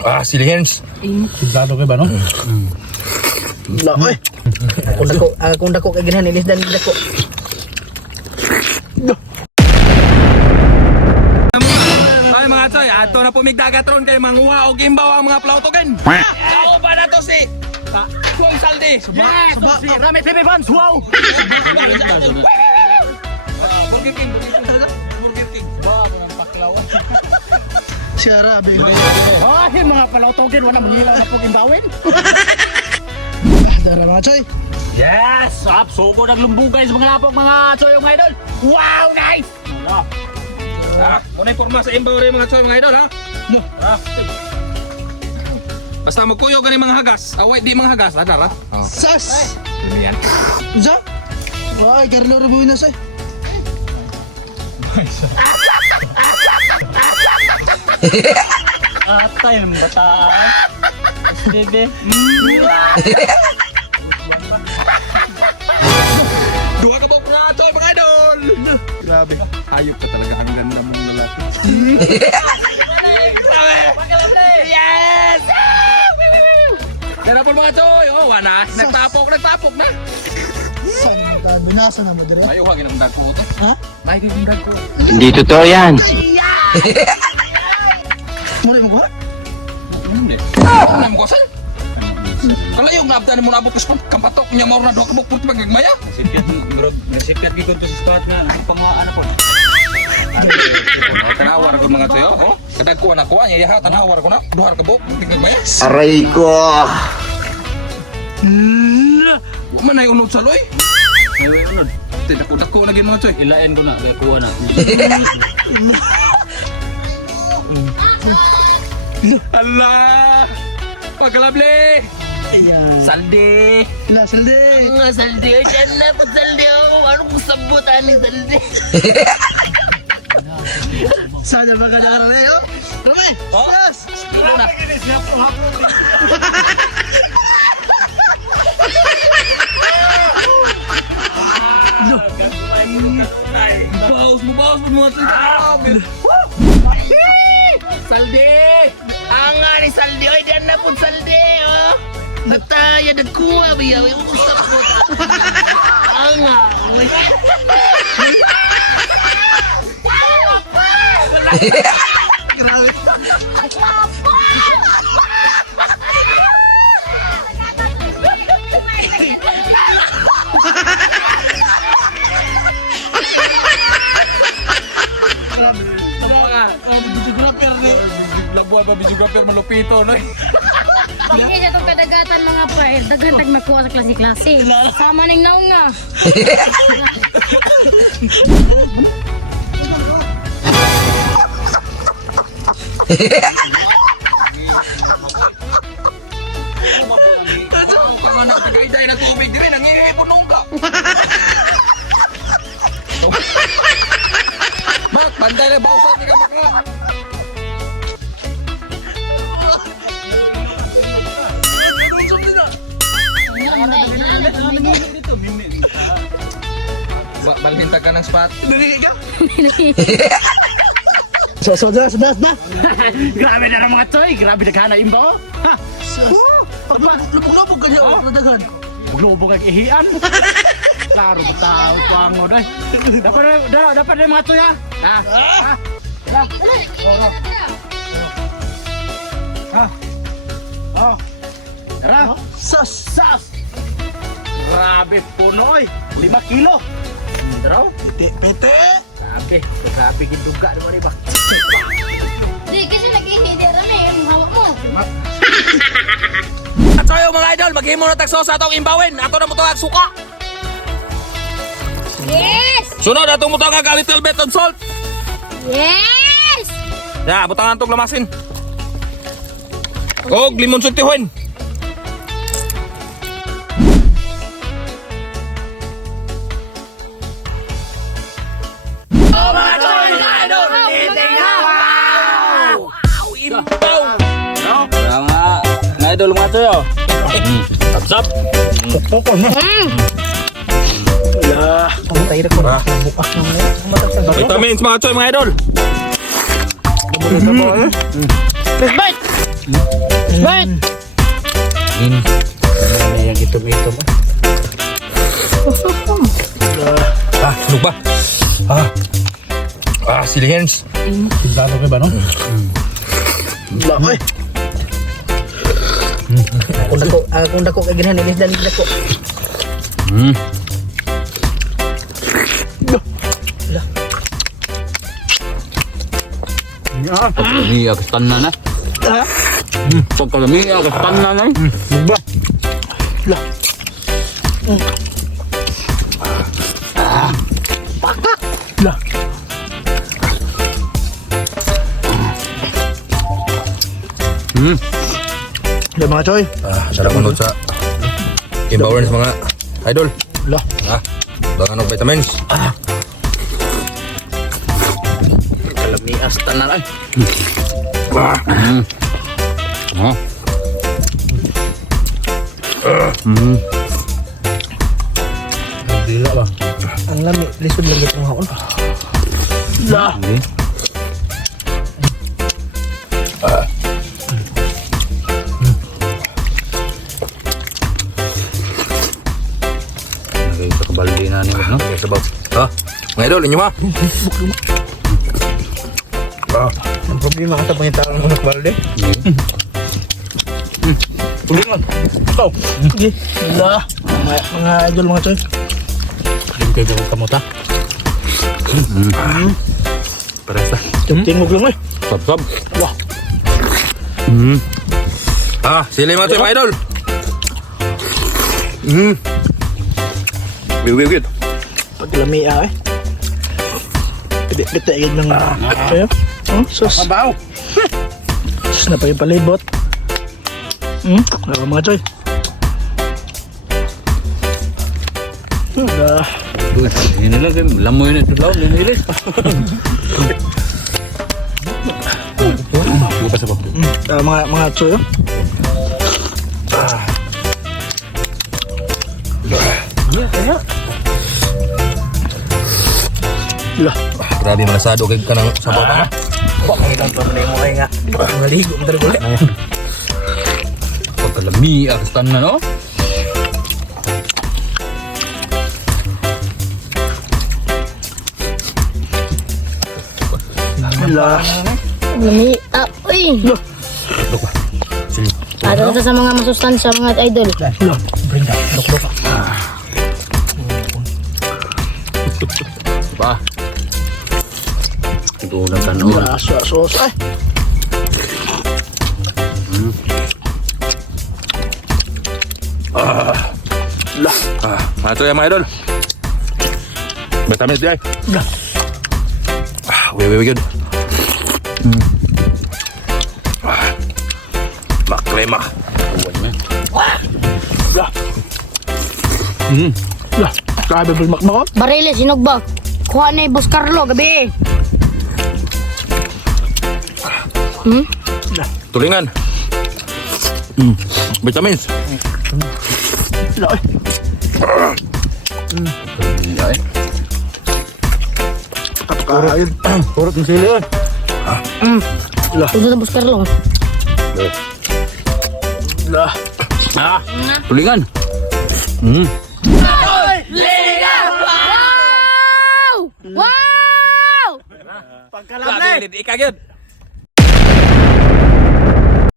Ah, silihens. Sigurado kayo ba, no? Oy. Kung dako kay ginahan ilis dan dako. Ay mga choy, ato na pumigdagatron kay manguha og imbaw ang mga plautogen. Sao ba na to si Kung Saldi? Yes! Si Rami TV fans! Wow! Burger King. Bago ng paklawan. Si Arabi. Ay, mga palautogin, wala mangilaw na pong imbawin. Dara mga choy. Yes! Suko naglumbugay sa mga lapok mga choy mga idol. Wow, nice! Muna informa sa imbaw rin mga choy mga idol ha. Basta magkuyo ganing mga hagas. Away di mga hagas, adar ha. Sas! Yan. Usa? Ay, Carlo Rubinas ay. Atay ng bataan. Bebe. Dua ka bok na choy mga idol. Grabe. Hayop ka talaga, ang ganda mong lalaki. Yes! Kaya po mga choy, oh, wana. Nagtapok na. Santa, binasa na mo dire. Ayaw hagin ang dag ko ito. Ha? Mahigit ang dag ko. Hindi totoo yan. Muli mo ko ha? Hindi. Ano mo kosan? Kalayog na abdan mo na abok kaspon. Kampatok niya mauro na doon kabok puti pagagmaya. Nasipyat gito to sa spot na ano po. Tanawar ko mga choy, oh. Kadag ko na ko, niya tanawar ko na. Duhar kabok, pagagmaya. Aray ko. Wa man ay unod sa loy. May unod. Dako na gid mga choy. Ilain ko na, kaya kuha na. Allah! Pagkalabli! Ayan. Saldi! La, salde. Nga saldi, dyan na po saldi ako. Anong sabutan ni saldi? Sana ba ka nakaral eh, oh? Rame! Oh? Yes! Ano na? Bawas mo mga choy. Saldi! Nga ni saldi, oy dyan na po saldi, oh. Nataya, nagkuha ba yaw? Yung sabutan. Nga, oy. Grabe. Labuan pa videographer malupito, no? Hindi na itong kadagatan mga prayer. Dagan tag makuha sa klase-klase. Sama ning naong nga. Ang anak kagayday na tubig din, nangingi po nung ka. Mak, banday na bausan ni ka makra. Balhinta ka ng spot. Nangihi ka? So, das. Grabe na ng mga choy, grabe naghana imbaw. Ha? Lupog-lupog ka niya, oh, nadagan. Globo kag ihian. Klaro ba tao ko ang oday. Dapat na mga choy ha. Ha? Ha? Oh. Tara. Sas! Grabe puno oy. 5 kilo. Tara. Pete! Grabe giduga naman iba. Di kasi naghihindi rami. Yung hawak mo. At so yung mga idol, maghimo na tagso sa atong imbawin. Ato na mo ito suka. Yes! Sunod, atong mo ito a little bit of salt. Yes! Ya, butangan itong lamasin. Og limon sultihuin. Oh mga choy, mga idol, eating na! Wow! Imbaw! Mga idol mga choy oh. Tapsap. Pamatay na ko. Bukas naman eh. Vitamins mga choy, mga idol. First bite. Bert! Ano yung itom-itom. Sunog ba? Sili hands. Lalo ka ba no? Wala oy. Akong dako kay ginahan ilis dali dako. Ini agak tanan na. Pagkalami agak tanan na. Ba. Lah mga choy. Sarap munod sa Kimbawan sa mga idol. Lah. Bangan og vitamins. Kalami asta na ay. Dila ba? Ang lami lisod lang itong haon. Lah. Sa kabaldi na ni no. Sabaw. Mga idol, inyo ma. Ang problema ka sa pangitawang ng balde. Tulingan. Ikaw. Sige. Lah. Mga idol mga choy. Hintay ko kamuta. Parasa. Tingog lang eh. Sab. Wah. Sili mga idol. Wait. Paglami eh. Kita igid ng ayo. Sus. Mabaw. Sus na pa yung palibot. Wala mga choy. Wala. Ini lang kan lamoy na ito law ni Ilis. Bukas apa? Mga choy. Lah. Grabe malasado kay kanang sabaw pa. Kok ngilang pa mo ay nga. Ngaligo mo talaga ulit. Pagkalami agak tanan no. Lah. Lami. Uy! Ada sa mga masustansya mga idol. Lah. Bring that. Dok. Ba. Ito lang kan oh. Sos ay. Ito yung mga idol. Vitamins di ay. Lah. Wait, good. Makrema. Lah. Lah. Grabe bulmak mo. Bariles, sinog ba? Kuha na yung Boss Carlo, gabi. Tulingan. Vitamins. Lah. Ay. Kapakain. Purot ng sili eh. Ito na Boss Carlo. Lah. Tulingan. Wow! Grabe, ikagyod.